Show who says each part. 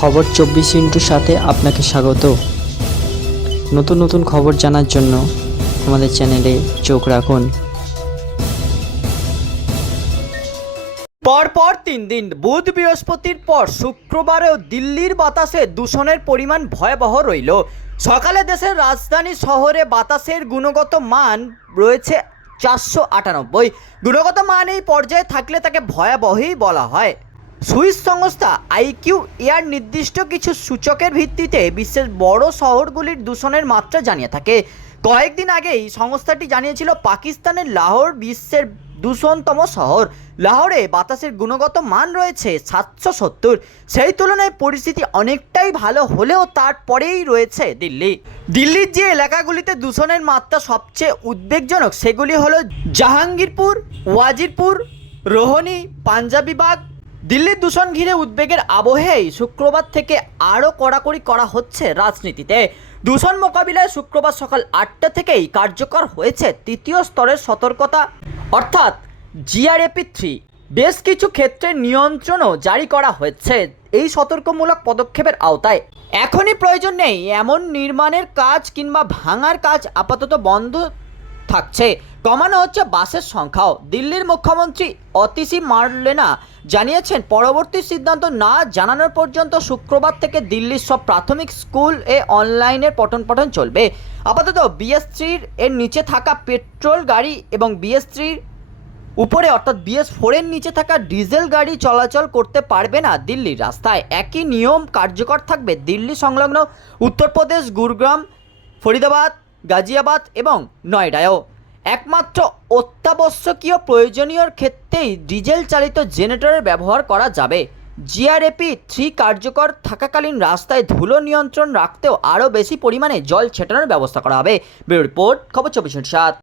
Speaker 1: খবর চব্বিশ ইন্টুর সাথে আপনাকে স্বাগত। নতুন নতুন খবর জানার জন্য আমাদের চ্যানেলে চোখ রাখুন।
Speaker 2: পরপর তিন দিন, বুধ বৃহস্পতির পর শুক্রবারেও দিল্লির বাতাসে দূষণের পরিমাণ ভয়াবহ রইল। সকালে দেশের রাজধানী শহরে বাতাসের গুণগত মান রয়েছে চারশো আটানব্বই। গুণগত মান এই পর্যায়ে থাকলে তাকে ভয়াবহই বলা হয়। সুইস সংস্থা আইকিউ এয়ার নির্দিষ্ট কিছু সূচকের ভিত্তিতে বিশ্বের বড় শহরগুলির দূষণের মাত্রা জানিয়ে থাকে। কয়েকদিন আগেই সংস্থাটি জানিয়েছিল, পাকিস্তানের লাহোর বিশ্বের দূষণতম শহর। লাহোরে বাতাসের গুণগত মান রয়েছে সাতশো সত্তর। সেই তুলনায় পরিস্থিতি অনেকটাই ভালো হলেও তারপরেই রয়েছে দিল্লি। দিল্লির যে এলাকাগুলিতে দূষণের মাত্রা সবচেয়ে উদ্বেগজনক, সেগুলি হলো জাহাঙ্গীরপুর, ওয়াজিরপুর, রোহনি পাঞ্জাবিবাগ দিল্লির দূষণ ঘিরে উদ্বেগের আবহেই শুক্রবার থেকে আরও কড়াকড়ি করা হচ্ছে রাজনীতিতে। দূষণ মোকাবিলায় শুক্রবার সকাল আটটা থেকেই কার্যকর হয়েছে তৃতীয় স্তরের সতর্কতা। অর্থাৎ জিআরএপি থ্রি। বেশ কিছু ক্ষেত্রে নিয়ন্ত্রণও জারি করা হয়েছে এই সতর্কমূলক পদক্ষেপের আওতায়। এখনই প্রয়োজন নেই এমন নির্মাণের কাজ কিংবা ভাঙার কাজ আপাতত বন্ধ থাকছে। কমানো হচ্ছে বাসের সংখ্যাও। দিল্লির মুখ্যমন্ত্রী অতিশি মার্লেনা জানিয়েছেন, পরবর্তী সিদ্ধান্ত না জানানোর পর্যন্ত শুক্রবার থেকে দিল্লির সব প্রাথমিক স্কুল এ অনলাইনের পঠন পঠন চলবে। আপাতত বিএস থ্রির এর নিচে থাকা পেট্রোল গাড়ি এবং বিএস থ্রির উপরে অর্থাৎ বিএস ফোরের নিচে থাকা ডিজেল গাড়ি চলাচল করতে পারবে না দিল্লির রাস্তায়। একই নিয়ম কার্যকর থাকবে দিল্লি সংলগ্ন উত্তরপ্রদেশ, গুরগ্রাম, ফরিদাবাদ, গাজিয়াবাদ এবং নয়ডায়ও। একমাত্র অত্যাবশ্যকীয় প্রয়োজনীয়র ক্ষেত্রেই ডিজেল চালিত জেনারেটরের ব্যবহার করা যাবে। জিআরএপি থ্রি কার্যকর থাকাকালীন রাস্তায় ধুলো নিয়ন্ত্রণ রাখতেও আরও বেশি পরিমাণে জল ছেটানোর ব্যবস্থা করা হবে। ব্যুরো রিপোর্ট, খবর চব্বিশ সাত।